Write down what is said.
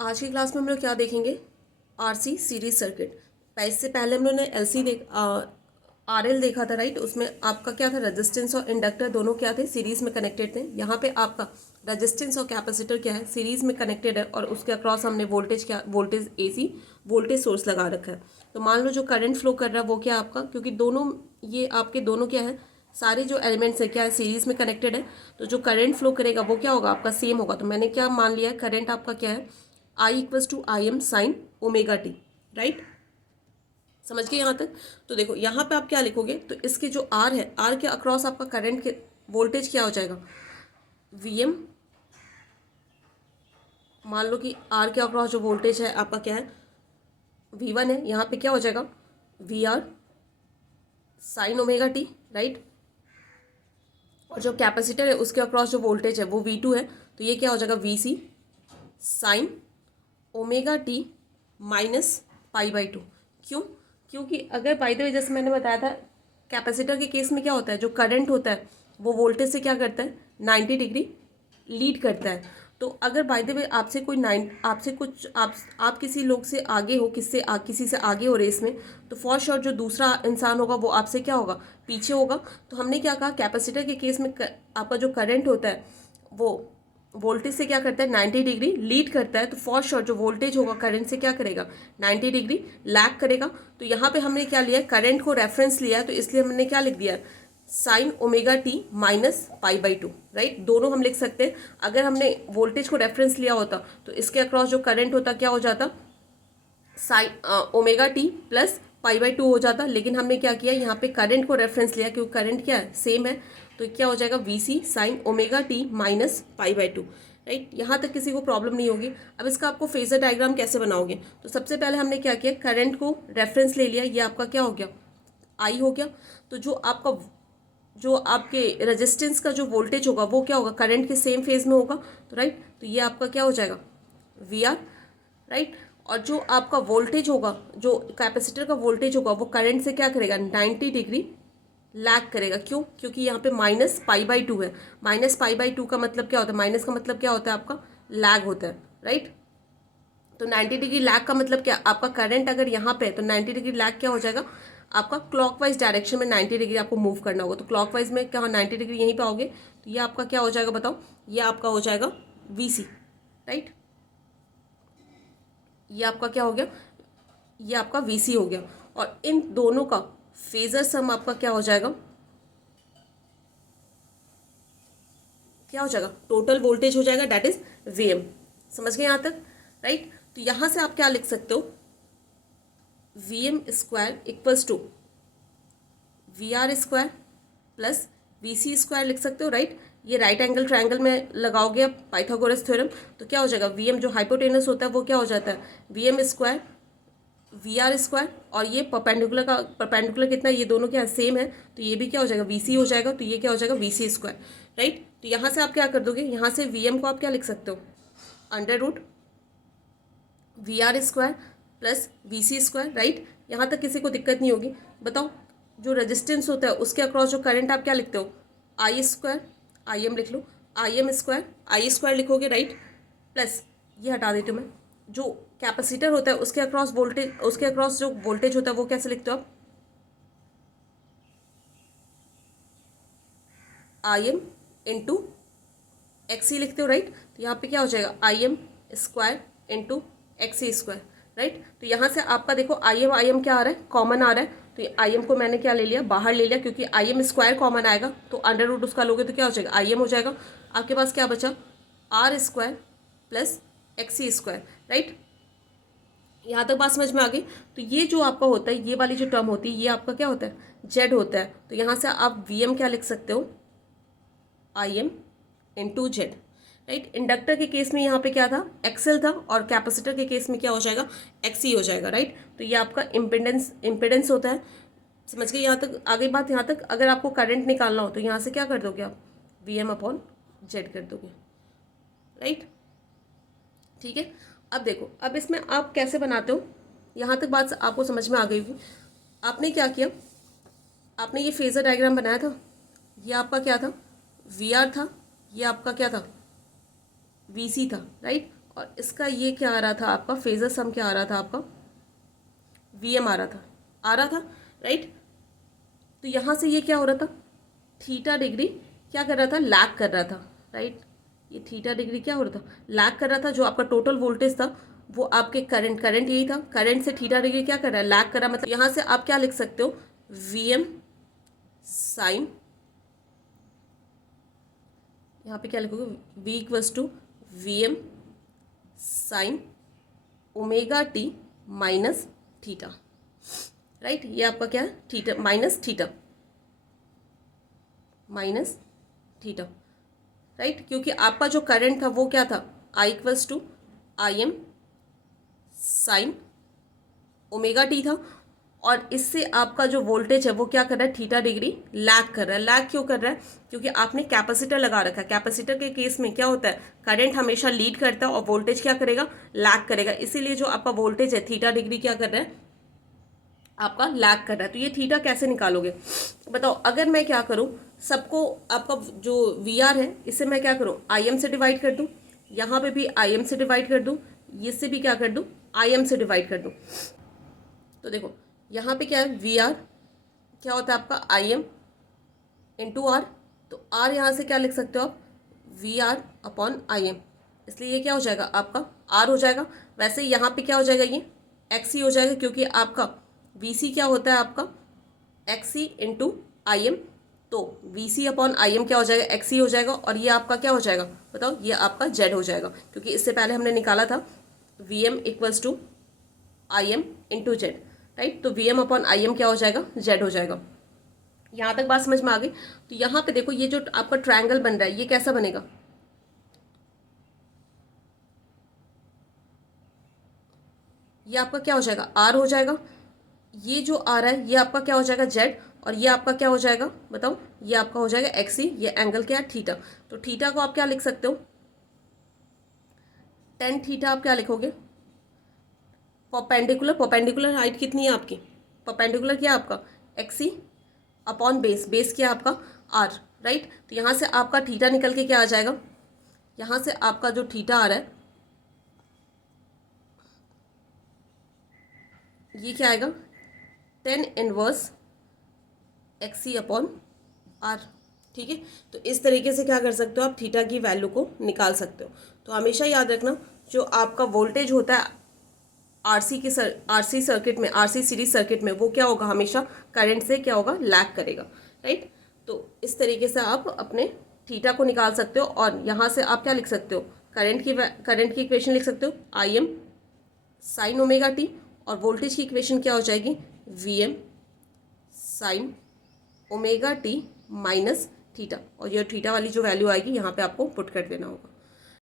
आज की क्लास में हम लोग क्या देखेंगे? RC series circuit. इससे पहले हम लोगों ने एलसी आरएल देखा था, राइट। उसमें आपका क्या था, रेजिस्टेंस और इंडक्टर दोनों क्या थे, सीरीज में कनेक्टेड थे। यहाँ पे आपका रेजिस्टेंस और कैपेसिटर क्या है, सीरीज में कनेक्टेड है, और उसके अक्रॉस हमने वोल्टेज एसी वोल्टेज सोर्स लगा रखा है। तो मान लो जो करंट फ्लो कर रहा है वो क्या है आपका, क्योंकि दोनों ये आपके दोनों क्या है, सारे जो एलिमेंट्स है क्या है, सीरीज में कनेक्टेड है। तो जो करंट फ्लो करेगा वो क्या होगा आपका, सेम होगा। तो मैंने क्या मान लिया है, करंट आपका क्या है, I equals to I M sine omega T, right. समझ गए यहाँ तक? तो देखो यहाँ पे आप क्या लिखोगे, तो इसके जो आर है, आर के अक्रॉस आपका करंट के वोल्टेज क्या हो जाएगा, वी एम। मान लो कि आर के अक्रॉस जो वोल्टेज है आपका क्या है, वी वन है। यहाँ पे क्या हो जाएगा, V R sine omega T, right. और जो कैपेसिटर है उसके अक्रॉस जो वोल्टेज है वो वी टू है। तो ये क्या हो जाएगा, V C sine omega t minus pi by two. क्यों? क्योंकि अगर बाय द वे जैसे मैंने बताया था, कैपेसिटर के केस में क्या होता है, जो करंट होता है वो वोल्टेज से क्या करता है, 90 डिग्री लीड करता है। तो अगर बाय द वे आपसे कोई आपसे कुछ आप किसी लोग से आगे हो, किसी से आगे हो रेस में, तो फॉर श्योर जो दूसरा इंसान होगा वो आपसे क्या होगा, पीछे होगा। तो हमने क्या कहा, कैपेसिटर के केस में आपका जो करंट होता है वो वोल्टेज से क्या करता है, 90 डिग्री लीड करता है। तो फॉर श्योर जो वोल्टेज होगा करंट से क्या करेगा, 90 डिग्री लैग करेगा। तो यहाँ पे हमने क्या लिया है, करंट को रेफरेंस लिया है, तो इसलिए हमने क्या लिख दिया, sign omega t minus pi by two, right. दोनों हम लिख सकते हैं। अगर हमने वोल्टेज को रेफरेंस लिया होता तो इसके अक्रॉस जो करंट होता क्या हो जाता, sign omega T plus pi by to हो जाता। लेकिन हमने क्या किया, यहाँ पे करंट को रेफरेंस लिया, क्योंकि करंट क्या है, सेम है। तो क्या हो जाएगा, V C sine omega t minus pi by two, right. यहाँ तक किसी को प्रॉब्लम नहीं होगी। अब इसका आपको फेजर डायग्राम कैसे बनाओगे, तो सबसे पहले हमने क्या किया, करंट को रेफरेंस ले लिया। ये आपका क्या हो गया, आई हो गया। तो जो आपके रेजिस्टेंस का जो वोल्टेज होगा वो क्या होगा, करंट के सेम फेज में होगा। तो राइट, तो ये आपका क्या हो जाएगा, वी आर, राइट। और जो आपका वोल्टेज होगा, जो कैपेसिटर का वोल्टेज होगा वो करंट से क्या करेगा, 90 डिग्री लैग करेगा। क्यों? क्योंकि यहाँ पे माइनस पाई बाई टू है। माइनस पाई बाई टू का मतलब क्या होता है, माइनस का मतलब क्या होता है आपका, लैग होता है, राइट। तो 90 डिग्री लैग का मतलब क्या, आपका करंट अगर यहाँ पे है तो 90 डिग्री लैग क्या हो जाएगा आपका, क्लॉकवाइज डायरेक्शन में 90 डिग्री आपको मूव करना होगा। तो क्लॉकवाइज में क्या, 90 डिग्री यहीं पे आओगे, तो ये आपका क्या हो जाएगा बताओ, ये आपका हो जाएगा वी सी, राइट। ये आपका क्या हो गया, ये आपका वी सी हो गया। और इन दोनों का फेजर सम आपका क्या हो जाएगा, क्या हो जाएगा, टोटल वोल्टेज हो जाएगा, दैट इज वी एम। समझ गए यहाँ तक, राइट। तो यहाँ से आप क्या लिख सकते हो, V M square equals to V R square plus V C square लिख सकते हो, राइट। ये राइट एंगल ट्रायंगल में लगाओगे आप पाइथागोरस थ्योरम, तो क्या हो जाएगा, वी एम जो हाइपोटेनस होता है वो क्या हो जाता है, V M square V R square. और ये परपेंडिकुलर कितना, ये दोनों क्या सेम है, तो ये भी क्या हो जाएगा, वी सी हो जाएगा। तो ये क्या हो जाएगा, वी सी स्क्वायर, राइट। तो यहाँ से आप क्या कर दोगे, यहाँ से वी एम को आप क्या लिख सकते हो, under root V R square plus V C square, right. यहाँ तक किसी को दिक्कत नहीं होगी। बताओ, जो रेजिस्टेंस होता है उसके अक्रॉस जो करंट आप क्या लिखते हो, आई स्क्वायर, आई एम लिख लो, आई स्क्वायर लिखोगे, राइट। प्लस ये हटा देती हूँ मैं, जो कैपेसिटर होता है उसके अक्रॉस जो वोल्टेज होता है वो कैसे लिखते हो आप, आई एम इंटू एक्स ई लिखते हो, राइट। तो यहाँ पे क्या हो जाएगा, I am square into x E square, right. तो यहाँ से आपका देखो आई एम क्या आ रहा है, कॉमन आ रहा है। तो ये आई एम को मैंने क्या ले लिया, बाहर ले लिया, क्योंकि आई एम स्क्वायर कॉमन आएगा तो अंडर रूट उसका लोगे तो क्या हो जाएगा, आई एम हो जाएगा। आपके पास क्या बचा, R square plus X E square, right. यहाँ तक बात समझ में आ गई। तो ये जो आपका होता है, ये वाली जो टर्म होती है ये आपका क्या होता है, जेड होता है। तो यहाँ से आप वी एम क्या लिख सकते हो, I am into Z, right. Inductor के केस में यहाँ पे क्या था, एक्सएल था, और कैपेसिटर के केस में क्या हो जाएगा, एक्सी हो जाएगा, राइट। तो ये आपका इम्पिडेंस होता है। समझ गए यहाँ तक, आगे बात यहाँ तक। अगर आपको करंट निकालना हो तो यहाँ से क्या कर दोगे आप, वी एम अपॉन जेड कर दोगे, राइट। ठीक है। अब देखो, अब इसमें आप कैसे बनाते हो, यहाँ तक बात आपको समझ में आ गई होगी। आपने क्या किया, आपने ये फेजर डायग्राम बनाया था, ये आपका क्या था, वी आर था, ये आपका क्या था, वी सी था, राइट। और इसका ये क्या आ रहा था आपका, फेजर सम क्या आ रहा था आपका, VM आ रहा था राइट। तो यहाँ से ये क्या हो रहा था, थीटा डिग्री क्या कर रहा था, लैग कर रहा था राइट। ये थीटा डिग्री क्या हो रहा था, लैग कर रहा था। जो आपका टोटल वोल्टेज था वो आपके करंट यही था, करंट से थीटा डिग्री क्या कर रहा है, लैग कर रहा है। मतलब यहाँ से आप क्या लिख सकते हो, VM साइन, यहाँ पे क्या लिखोगे, V equals to VM sine omega t minus theta right. ये आपका क्या है, थीटा माइनस थीटा राइट। क्योंकि आपका जो करंट था वो क्या था, I equals to IM sine omega t था, और इससे आपका जो वोल्टेज है वो क्या कर रहा है, थीटा डिग्री लैग कर रहा है। लैग क्यों कर रहा है, क्योंकि आपने कैपेसिटर लगा रखा है। कैपेसिटर के केस में क्या होता है, करंट हमेशा लीड करता है और वोल्टेज क्या करेगा, लैग करेगा। इसीलिए जो आपका वोल्टेज है थीटा डिग्री क्या कर रहा है, आपका लैग कर रहा है। तो ये थीटा कैसे निकालोगे बताओ। अगर मैं क्या करूँ, सबको आपका जो VR है इसे मैं क्या करूँ, IM से डिवाइड कर दूँ, यहाँ पे भी IM से डिवाइड कर दूँ, इससे भी क्या कर दूँ, IM से डिवाइड कर दूँ। तो देखो यहाँ पे क्या है, VR क्या होता है आपका IM इंटू R। तो R यहाँ से क्या लिख सकते हो आप, VR अपॉन IM। इसलिए ये क्या हो जाएगा आपका R हो जाएगा। वैसे यहाँ पे क्या हो जाएगा, ये XC हो जाएगा, क्योंकि आपका VC क्या होता है आपका, XC इंटू IM। तो VC अपॉन IM क्या हो जाएगा, XC हो जाएगा। और ये आपका क्या हो जाएगा बताओ, ये आपका Z हो जाएगा, क्योंकि इससे पहले हमने निकाला था VM equals to IM into Z right. तो VM अपॉन IM क्या हो जाएगा, Z हो जाएगा। यहाँ तक बात समझ में आ गई। तो यहाँ पे देखो ये जो आपका ट्रायंगल बन रहा है ये कैसा बनेगा, ये आपका क्या हो जाएगा, R हो जाएगा। ये जो आ रहा है ये आपका क्या हो जाएगा, Z। और ये आपका क्या हो जाएगा बताओ, ये आपका हो जाएगा XC। ये एंगल क्या है, थीटा। तो थीटा को आप क्या लिख सकते हो, टेन थीटा आप क्या लिखोगे, परपेंडिकुलर हाइट कितनी है आपकी, परपेंडिकुलर क्या है आपका XC अपॉन बेस क्या है आपका R राइट। तो यहाँ से आपका थीटा निकल के क्या आ जाएगा, यहाँ से आपका जो थीटा आ रहा है ये क्या आएगा, 10 इनवर्स XC अपॉन R। ठीक है। तो इस तरीके से क्या कर सकते हो आप, थीटा की वैल्यू को निकाल सकते हो। तो हमेशा याद रखना जो आपका वोल्टेज होता है RC सर्किट में, RC सीरीज सर्किट में, वो क्या होगा, हमेशा करंट से क्या होगा, लैग करेगा राइट। तो इस तरीके से आप अपने थीटा को निकाल सकते हो। और यहाँ से आप क्या लिख सकते हो, करंट की इक्वेशन लिख सकते हो IM साइन ओमेगा टी, और वोल्टेज की इक्वेशन क्या हो जाएगी, VM sine omega t minus theta. और ये थीटा वाली जो वैल्यू आएगी यहाँ पे आपको पुट कर देना होगा।